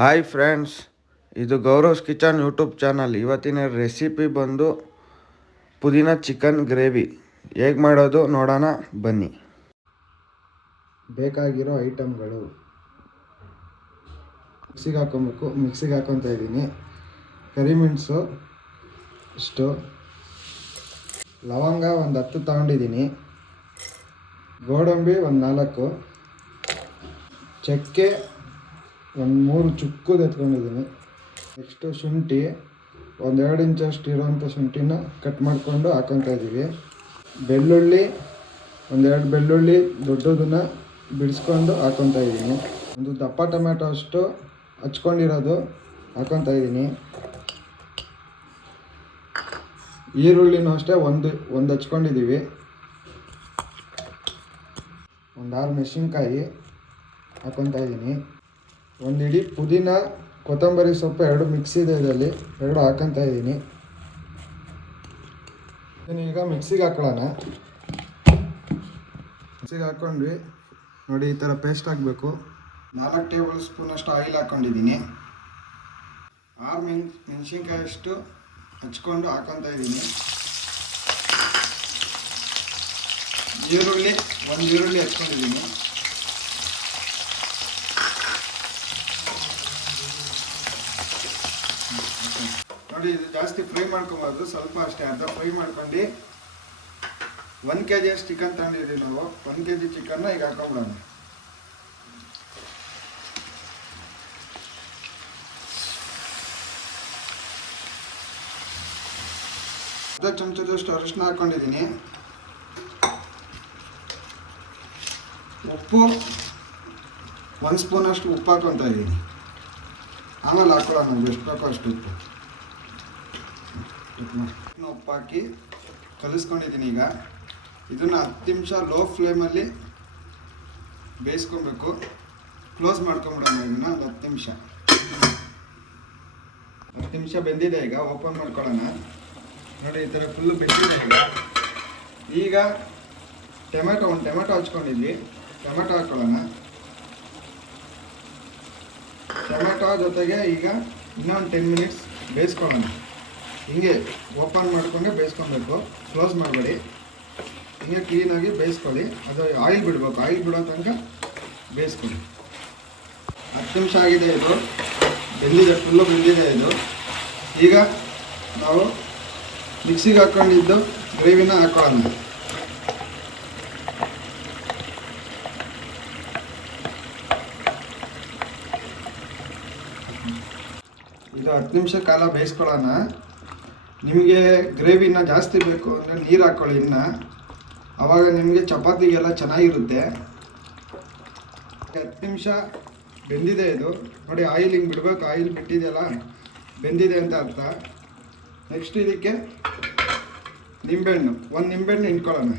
Hi friends, ಇದು ಗೌರವ್ಸ್ kitchen YouTube channel. ಇವತ್ತಿನ recipe ಬಂದು ಪುದೀನ ಚಿಕನ್ ಗ್ರೇವಿ. ಹೇಗೆ ಮಾಡೋದು ನೋಡೋಣ ಬನ್ನಿ. ಬೇಕಾಗಿರೋ ಐಟಮ್ಗಳು ಮಿಕ್ಸಿಗೆ ಹಾಕೊಬೇಕು. ಮಿಕ್ಸಿಗೆ ಹಾಕೊತಾ ಇದ್ದೀನಿ. ಕರಿಮೆಣಸು ಇಷ್ಟು, ಲವಂಗ ಒಂದು 10 ತಗೊಂಡಿದ್ದೀನಿ, ಗೋಡಂಬಿ ಒಂದು 4, ಚಕ್ಕೆ ಒಂದು 3 ಚುಕ್ಕದು ಎತ್ಕೊಂಡಿದ್ದೀನಿ. ನೆಕ್ಸ್ಟು ಶುಂಠಿ ಒಂದು 2 ಇಂಚಷ್ಟು ಇರೋವಂಥ ಶುಂಠಿನ ಕಟ್ ಮಾಡಿಕೊಂಡು ಹಾಕೊತಾ ಇದ್ದೀವಿ. ಬೆಳ್ಳುಳ್ಳಿ ಒಂದು 2 ಬೆಳ್ಳುಳ್ಳಿ ದೊಡ್ಡದನ್ನು ಬಿಡಿಸ್ಕೊಂಡು ಹಾಕೊತಾ ಇದ್ದೀನಿ. ಒಂದು ದಪ್ಪ ಟೊಮೆಟೊ ಅಷ್ಟು ಹಚ್ಕೊಂಡಿರೋದು ಹಾಕೊತಾ ಇದ್ದೀನಿ. ಈರುಳ್ಳಿನೂ ಅಷ್ಟೇ ಒಂದು ಹಚ್ಕೊಂಡಿದ್ದೀವಿ. ಒಂದು 6 ಮೆಣಸಿನ್ಕಾಯಿ ಹಾಕೊತಾ ಇದ್ದೀನಿ. ಒಂದು ಇಡೀ ಪುದೀನ, ಕೊತ್ತಂಬರಿ ಸೊಪ್ಪು 2 ಮಿಕ್ಸ್ ಇದೆ, ಇದರಲ್ಲಿ 2 ಹಾಕೊತಾ ಇದ್ದೀನಿ. ಈಗ ಮಿಕ್ಸಿಗೆ ಹಾಕೊಳ್ಳೋಣ. ಮಿಕ್ಸಿಗೆ ಹಾಕ್ಕೊಂಡ್ವಿ ನೋಡಿ, ಈ ಥರ ಪೇಸ್ಟ್ ಹಾಕಬೇಕು. 4 ಟೇಬಲ್ ಸ್ಪೂನಷ್ಟು ಆಯಿಲ್ ಹಾಕ್ಕೊಂಡಿದ್ದೀನಿ. 6 ಮೆಣಸಿನ್ಕಾಯಿ ಅಷ್ಟು ಹಚ್ಕೊಂಡು ಹಾಕೊತಾ ಇದ್ದೀನಿ. ಈರುಳ್ಳಿ ಒಂದು ಈರುಳ್ಳಿ ಹಚ್ಕೊಂಡಿದ್ದೀನಿ. ನೋಡಿ, ಇದು ಜಾಸ್ತಿ ಫ್ರೈ ಮಾಡ್ಕೊಬಾರ್ದು, ಸ್ವಲ್ಪ ಅಷ್ಟೇ ಅರ್ಧ ಫ್ರೈ ಮಾಡ್ಕೊಂಡು 1 kg ಅಷ್ಟು ಚಿಕನ್ ತಗೊಂಡಿದ್ದೀವಿ ನಾವು. 1 kg ಚಿಕನ್ನ ಈಗ ಹಾಕೊಂಬಿಡೋಣ. ಅರ್ಧ ಚಮಚದಷ್ಟು ಅರಿಶಿನ ಹಾಕೊಂಡಿದ್ದೀನಿ. ಉಪ್ಪು 1 ಸ್ಪೂನಷ್ಟು ಉಪ್ಪು ಹಾಕೊತಾ ಇದ್ದೀನಿ. ಆಮೇಲೆ ಹಾಕೊಳ್ಳೋಣ ಎಷ್ಟು ಬೇಕೋ ಅಷ್ಟು ಉಪ್ಪು. ಉಪ್ಪು ಹಾಕಿ ಕಲಿಸ್ಕೊಂಡಿದ್ದೀನಿ. ಈಗ ಇದನ್ನು 10 ನಿಮಿಷ ಲೋ ಫ್ಲೇಮಲ್ಲಿ ಬೇಯಿಸ್ಕೊಬೇಕು. ಕ್ಲೋಸ್ ಮಾಡ್ಕೊಂಬಿಡೋಣ ಇದನ್ನು ಒಂದು 10 ನಿಮಿಷ. 10 ನಿಮಿಷ ಬೆಂದಿದೆ. ಈಗ ಓಪನ್ ಮಾಡ್ಕೊಳ್ಳೋಣ. ನೋಡಿ, ಈ ಥರ ಫುಲ್ಲು ಬೆಂದಿದೆ. ಈಗ ಒಂದು ಟೊಮೆಟೊ ಹಚ್ಕೊಂಡಿದ್ವಿ, ಟೊಮೆಟೊ ಹಾಕ್ಕೊಳ್ಳೋಣ. ಟೊಮೆಟೊ ಜೊತೆಗೆ ಈಗ ಇನ್ನೊಂದು 10 ಮಿನಿಟ್ಸ್ ಬೇಯಿಸ್ಕೊಳ್ಳೋಣ. ಹಿಂಗೆ ಓಪನ್ ಮಾಡಿಕೊಂಡೆ ಬೇಯಿಸ್ಕೊಬೇಕು, ಕ್ಲೋಸ್ ಮಾಡಬೇಡಿ. ಹಿಂಗೆ ಕ್ಲೀನಾಗಿ ಬೇಯಿಸ್ಕೊಳ್ಳಿ. ಅದು ಆಯಿಲ್ ಬಿಡಬೇಕು. ಆಯಿಲ್ ಬಿಡೋ ತನಕ ಬೇಯಿಸ್ಕೊಳ್ಳಿ. 10 ನಿಮಿಷ ಆಗಿದೆ. ಇದು ಬೆಂದಿದೆ, ಫುಲ್ಲು ಬೆಂದಿದೆ ಇದು. ಈಗ ನಾವು ಮಿಕ್ಸಿಗೆ ಹಾಕ್ಕೊಂಡಿದ್ದು ಗ್ರೇವಿನ ಹಾಕೊಳ್ಳೋಣ. ಇದು 10 ನಿಮಿಷ ಕಾಲ ಬೇಯಿಸ್ಕೊಳ್ಳೋಣ. ನಿಮಗೆ ಗ್ರೇವಿನ ಜಾಸ್ತಿ ಬೇಕು ಅಂದರೆ ನೀರು ಹಾಕ್ಕೊಳ್ಳಿ ಇನ್ನು, ಆವಾಗ ನಿಮಗೆ ಚಪಾತಿಗೆಲ್ಲ ಚೆನ್ನಾಗಿರುತ್ತೆ. 10 ನಿಮಿಷ ಬೆಂದಿದೆ ಇದು. ನೋಡಿ, ಆಯಿಲ್ ಹಿಂಗೆ ಬಿಡಬೇಕು. ಆಯಿಲ್ ಬಿಟ್ಟಿದೆಯಲ್ಲ, ಬೆಂದಿದೆ ಅಂತ ಅರ್ಥ. ನೆಕ್ಸ್ಟ್ ಇದಕ್ಕೆ ನಿಂಬೆಹಣ್ಣು, 1 ನಿಂಬೆಹಣ್ಣು ಹಿಂಡ್ಕೊಳ್ಳೋಣ.